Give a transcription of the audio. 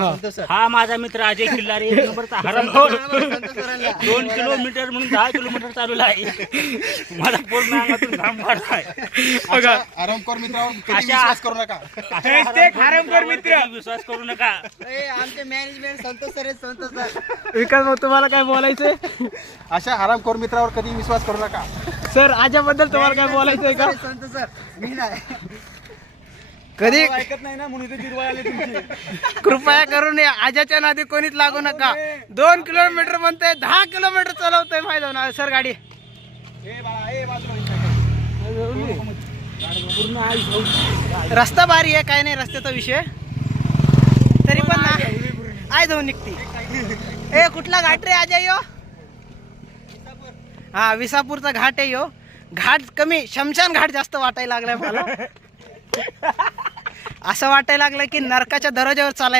हा माझा मित्र अजय किल्लारे एक नंबरचा हरामखोर 2 किलोमीटर म्हणून 10 किलोमीटर चालवला आहे. माझा पूर्ण अंगातून घाम वाढलाय. बघा हरामखोर मित्रावर कधी विश्वास करू नका. हरामखोर मित्र विश्वास करू नका. आमचे management Santosh sir Santosh sir. Vikas भाऊ तुम्हाला काय बोलायचंय? अशा हरामखोर मित्रावर कधी विश्वास करू नका. सर आजाबद्दल तुम्हाला काय बोलायचंय का? संतोष सर मी नाही. कधी ऐकत नाही ना म्हणून इथे जिरवाय आले तुमची. कृपया करून या आजाच्या नादी कोणीच लागू नका. 2 किलोमीटर म्हणतोय 10 किलोमीटर चालवतोय माहिती ना सर गाडी. रस्ता भारी आहे काय नाही रस्त्याचा विषय तरी पण ना आय जाऊन निघते. ए कुठला घाट रे अजय यो? हा विसापूरचा घाट आहे यो. घाट कमी शमशान घाट जास्त वाटायला लागलाय मला. असं वाटायला लागलं की नरकाच्या दरवाज्यावर चालायला